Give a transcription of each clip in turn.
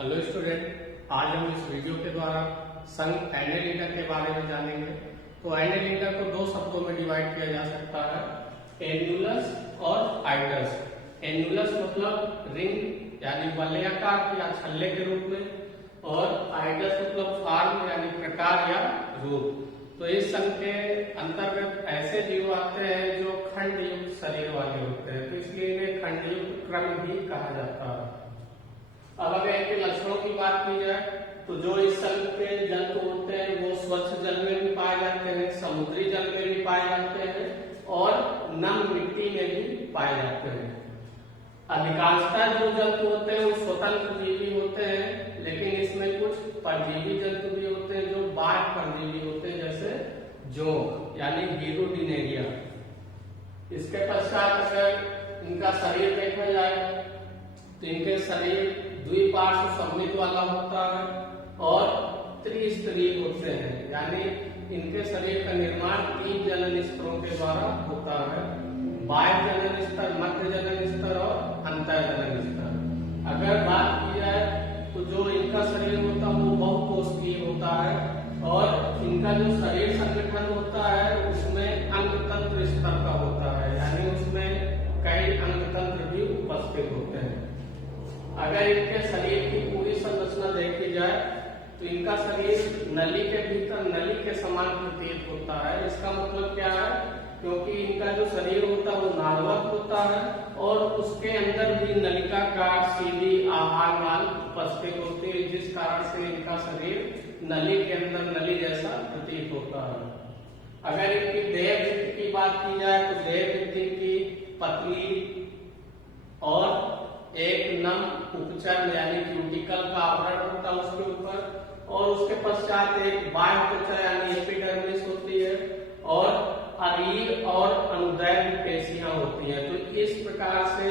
Hello student, आज हम इस वीडियो के द्वारा संघ एनेलिडा के बारे में जानेंगे। तो एनेलिडा को दो शब्दों में डिवाइड किया जा सकता है, एन्युलस और आइडस। एन्युलस मतलब रिंग यानी वलयाकार या छल्ले के रूप में, और आइडस मतलब फॉर्म यानी प्रकार या रूप। तो इस संघ के अंतर्गत ऐसे जीव आते हैं जो खंड युक्त शरीर वाले होते हैं, तो इसलिए इन्हें खंड युक्त क्रम भी कहा जाता है। अब अगर इनके लक्षणों की बात की जाए तो जो इस संघ के जंतु होते हैं वो स्वच्छ जल में भी पाए जाते हैं, समुद्री जल में भी पाए जाते हैं और नम मिट्टी में भी पाए जाते हैं। अधिकांशतः जो जंतु होते हैं वो स्वतंत्र जीवी होते हैं, लेकिन इसमें कुछ परजीवी जंतु भी होते हैं जो बाह्य परजीवी होते हैं, जैसे जोंक यानी हीरोडिनेरिया। इसके पश्चात अगर इनका शरीर देखा जाए तो इनके शरीर द्विपार्श्व सममित वाला होता है और त्रिस्तरीय होते हैं, यानी इनके शरीर का निर्माण 3 जनन स्तरों के द्वारा होता है, बाह्य जनन स्तर, मध्य जनन स्तर और अंतर जनन स्तर। अगर बात की जाए तो जो इनका शरीर होता है वो बहुकोषीय होता है और इनका जो शरीर संगठन होता है उसमें अंगतंत्र स्तर का होता है, यानी उसमें कई अंगतंत्र भी उपस्थित होते हैं। अगर इनके शरीर की पूरी संरचना देखी जाए तो इनका शरीर नली के भीतर नली के समान प्रतीत होता है। इसका मतलब क्या है, क्योंकि इनका जो शरीर होता है वो नालवत होता है और उसके अंदर भी नलिकाकार सीधी आहार नाल उपस्थित होती है, जिस कारण से इनका शरीर नली के अंदर नली जैसा प्रतीत होता है। अगर इनकी देह भित्ति की बात की जाए तो देह भित्ति की पतली और एक नम उपचर्म यानी क्यूटिकल का आवरण होता है उसके ऊपर, और उसके पश्चात एक बाह्य त्वचा यानी एपिडर्मिस होती है और अरील और अनुदैर्घ्य पेशियां होती हैं। तो इस प्रकार से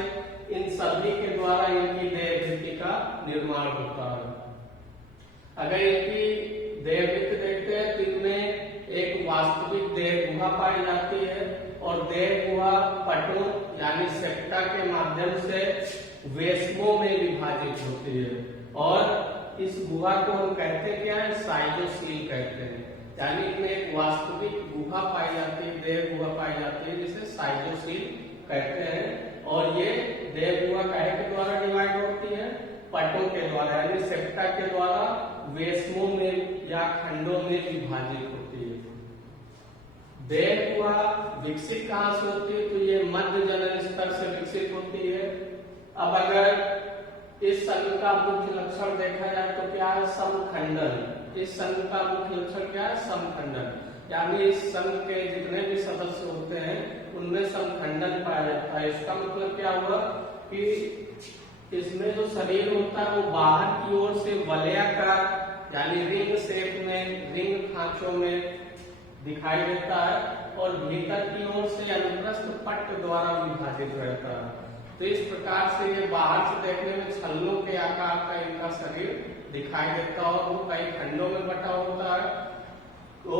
इन सभी के द्वारा इनकी देह भित्ति का निर्माण होता है। अगर इनकी देह भित्ति देखते हैं तो इनमें एक वास्तविक देह गुहा पाई जाती है और देह गुहा पटों यानी सेप्टा के माध्यम से वेस्मों में विभाजित होती है, और इस गुहा को हम कहते क्या है, साइजोसील कहते हैं। यानी इनमें एक वास्तविक गुहा पाई जाती है, देह गुहा पाई जाती है, जिसे साइजोसील कहते हैं। और ये देह गुहा काहे के द्वारा डिवाइड होती है, पटों के द्वारा यानी सेप्टा के द्वारा वेस्मों में या खंडों में विभाजित होती है। देह गुहा विकसित कहां से होती है, तो ये मध्य जनन स्तर से विकसित होती है। अब अगर इस संघ का मुख्य लक्षण देखा जाए तो क्या है, समखंडन। इस संघ का मुख्य लक्षण क्या है, समखंडन, यानी इस संघ के जितने भी सदस्य होते हैं उनमें समखंडन पाया जाता है। इसका मतलब क्या हुआ कि इसमें जो शरीर होता है वो बाहर की ओर से वलयाकार यानी रिंग शेप में, रिंग खांचों में दिखाई देता है और भीतर की ओर से अनुप्रस्थ पट्ट द्वारा विभाजित रहता है। तो इस प्रकार से ये बाहर से देखने में छल्लों के आकार का इनका शरीर दिखाई देता है और वो कई खंडों में बटा होता है। तो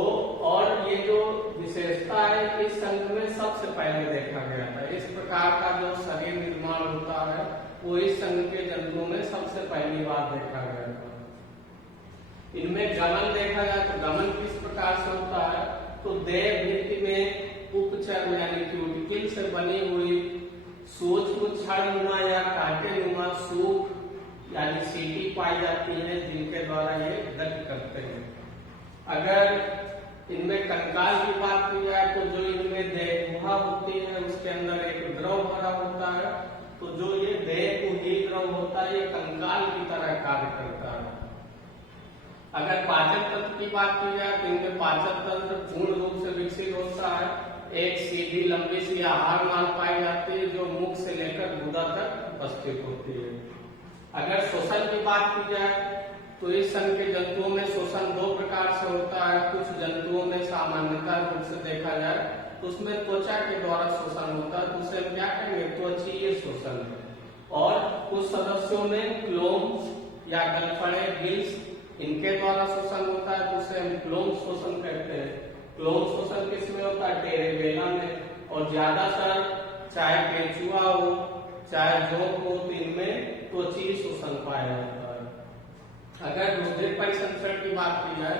और ये जो विशेषता है इस संघ में सबसे पहले देखा गया था। इस प्रकार का जो शरीर निर्माण होता है वो इस संघ के जंतुओं में सबसे पहली बार देखा गया था। इनमें गमन देखा जाए तो गमन किस प्रकार से होता है, तो देह भित्ति में उपचर्म यानी क्यूटिकल से बनी हुई सूक्ष्म छड़नुमा या कांटेनुमा सूख यानी सीटी पाई जाती है, जिनके द्वारा ये गति करते हैं। अगर इनमें कंकाल की बात की जाए तो जो इनमें देह गुहा होती है उसके अंदर एक द्रव भरा होता है, तो जो ये देह गुही द्रव होता है ये कंकाल की तरह कार्य करता है। अगर पाचन तंत्र की बात की जाए तो इनके पाचन तंत्र पूर्ण रूप से विकसित होता है। एक सीधी लंबी सी आहार नाल पाई जाती है जो मुख से लेकर गुदा तक उपस्थित होती है। अगर श्वसन की बात की जाए तो इस संघ के जंतुओं में श्वसन 2 प्रकार से होता है। कुछ जंतुओं में सामान्यतः रूप से देखा जाए तो उसमें त्वचा के द्वारा श्वसन होता है, तो उसे हम क्या कहेंगे, त्वचीय श्वसन। और कुछ सदस्यों में क्लोम या गलफड़े गिल्स इनके द्वारा श्वसन होता है, तो उसे हम क्लोम श्वसन कहते हैं। क्लोम श्वसन किसमें होता है, टेरेबेला में। और ज्यादातर चाहे केंचुआ हो चाहे जोंक हो तो इनमें त्वचीय श्वसन पाया जाता है। अगर रुधिर परिसंचरण की बात की जाए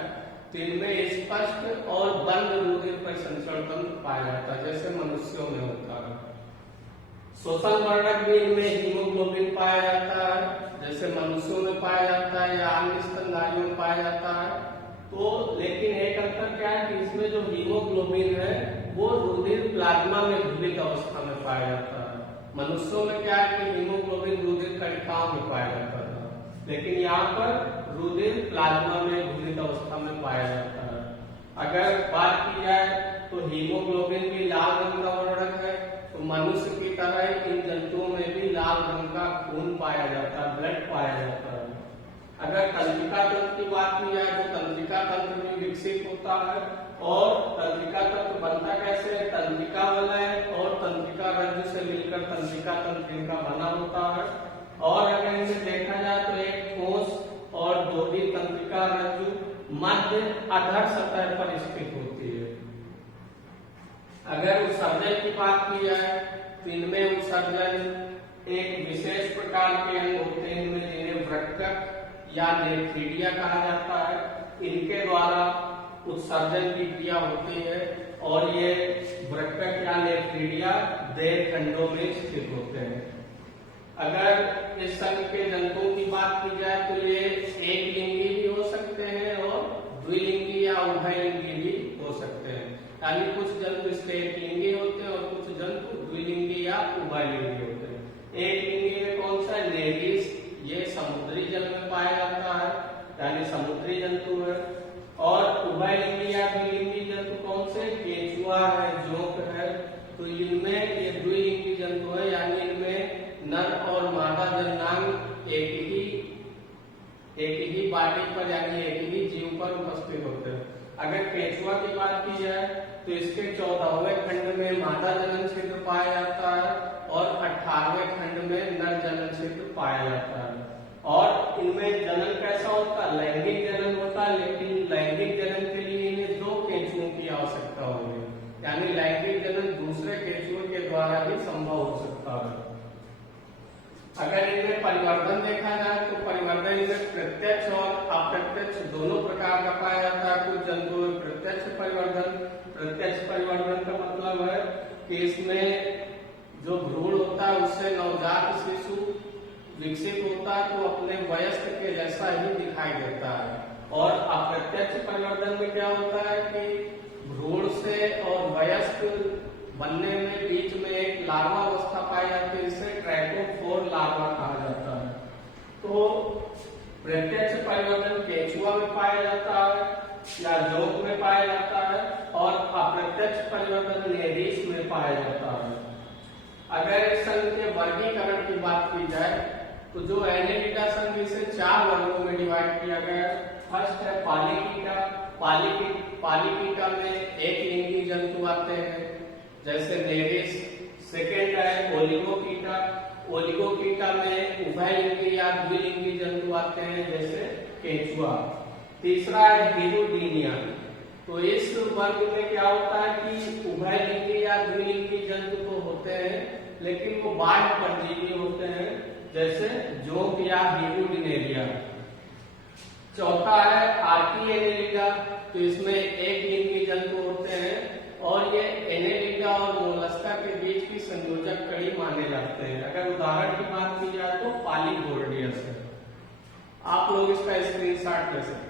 तो इनमें स्पष्ट और बंद रुधिर परिसंचरण तंत्र पाया जाता है, जैसे मनुष्यों में होता है। श्वसन वर्णक भी इनमें हीमोग्लोबिन पाया जाता है, जैसे मनुष्यों में पाया जाता है या अन्य स्तनधारियों में पाया जाता है। तो लेकिन एक अंतर क्या है कि इसमें जो हीमोग्लोबिन है वो रुधिर प्लाज्मा में घुलित अवस्था में पाया जाता है। मनुष्यों में क्या है कि हीमोग्लोबिन रुधिर कणिकाओं में पाया जाता है, लेकिन यहाँ पर रुधिर प्लाज्मा में घुलित अवस्था में पाया जाता है। अगर बात की जाए तो हीमोग्लोबिन भी लाल रंग का वर्णक है, तो मनुष्य की तरह इन जंतुओं में भी लाल रंग का खून पाया जाता है, ब्लड पाया जाता है। अगर तंत्रिका तंत्र की बात की जाए तो तंत्रिका तंत्र भी विकसित होता है, और तंत्रिका तंत्र बनता कैसे है, तंत्रिका वलय और तंत्रिका रज्जु से मिलकर तंत्रिका तंत्र इनका बना होता है। और अगर इसे देखा जाए तो एक ठोस और दोहरी तंत्रिका रज्जु मध्य अधर सतह पर स्थित होती है। अगर उत्सर्जन की बात की जाए तो इनमें उत्सर्जन एक विशेष प्रकार के अंग होते हैं, इनमें जिन्हें वृक्क या नेफ्रीडिया कहा जाता है। इनके द्वारा उत्सर्जन की क्रिया होती है, और ये वृक्क या नेफ्रीडिया देह खंडों में स्थित होते हैं। अगर इस संघ के जंतुओं की बात की जाए तो ये एक लिंगी भी हो सकते हैं और द्विलिंगी या उभयलिंगी भी हो सकते हैं। यानी कुछ जंतु इसके एक लिंगी होते हैं और कुछ जंतु द्विलिंगी या उभयलिंगी होते हैं। एक लिंगी में कौन सा है, नेरिस, ये समुद्री जल में पाया जाता है, यानी समुद्री जंतु है। और उभयलिंगी या द्विलिंगी जंतु कौन से, केंचुआ है, जोंक है। तो इनमें ये द्विलिंगी जंतु है, यानी इनमें नर और मादा जननांग एक ही बाडी पर यानी एक ही जीव पर उपस्थित होते हैं। अगर केंचुआ की बात की जाए तो इसके 14वें खंड में मादा जनन क्षेत्र पाया जाता है और 18वें खंड में नर जनन क्षेत्र पाया जाता है। और इनमें जनन कैसा होता है, लैंगिक जनन होता है, लेकिन लैंगिक जनन के लिए इन्हें 2 केंचुओं की आवश्यकता होगी, यानी लैंगिक जनन दूसरे केंचुओं के द्वारा ही संभव हो सकता है। अगर इनमें परिवर्तन देखा जाए तो परिवर्तन इनमें प्रत्यक्ष और अप्रत्यक्ष दोनों प्रकार का पाया जाता है। कुछ जंतुओं में प्रत्यक्ष परिवर्तन का मतलब है कि इसमें जो भ्रूण होता है उससे नवजात शिशु विकसित होता है तो अपने वयस्क के जैसा ही दिखाई देता है। और अप्रत्यक्ष परिवर्तन में क्या होता है कि भ्रूण से और वयस्क बनने में बीच में एक लार्वा अवस्था पाई जाती है, इसे ट्रैकोफोर लार्वा कहा जाता है। तो प्रत्यक्ष परिवर्तन केंचुआ में पाया जाता है या जोंक में पाया जाता है, और अप्रत्यक्ष परिवर्तन नेरिस में पाया जाता है। अगर इस संघ के वर्गीकरण की बात की जाए तो जो एनेलिडा संघ इसे 4 वर्गों में डिवाइड किया गया है। फर्स्ट है पालीकीटा। पालीकीटा में एक लिंगी जंतु आते हैं जैसे नेरिस। सेकेंड है ओलिगोकीटा। ओलिगोकीटा में उभयलिंगी या द्विलिंगी जंतु आते हैं जैसे केंचुआ। तीसरा है हिरुडीनिया। तो इस वर्ग में क्या होता है कि उभयलिंगी या द्विलिंगी जंतु तो होते हैं लेकिन वो बाह्य परजीवी होते हैं जैसे जोंक या हिरुडिनेरिया। चौथा है आर्किएनेलिडा। तो इसमें एक लिंगी जंतु होते हैं और ये एनेलिडा और मोलस्का के बीच की संयोजक कड़ी माने जाते हैं। अगर उदाहरण की बात की जाए तो पालीगोर्डियस है। आप लोग इसका स्क्रीनशॉट ले सकते हैं।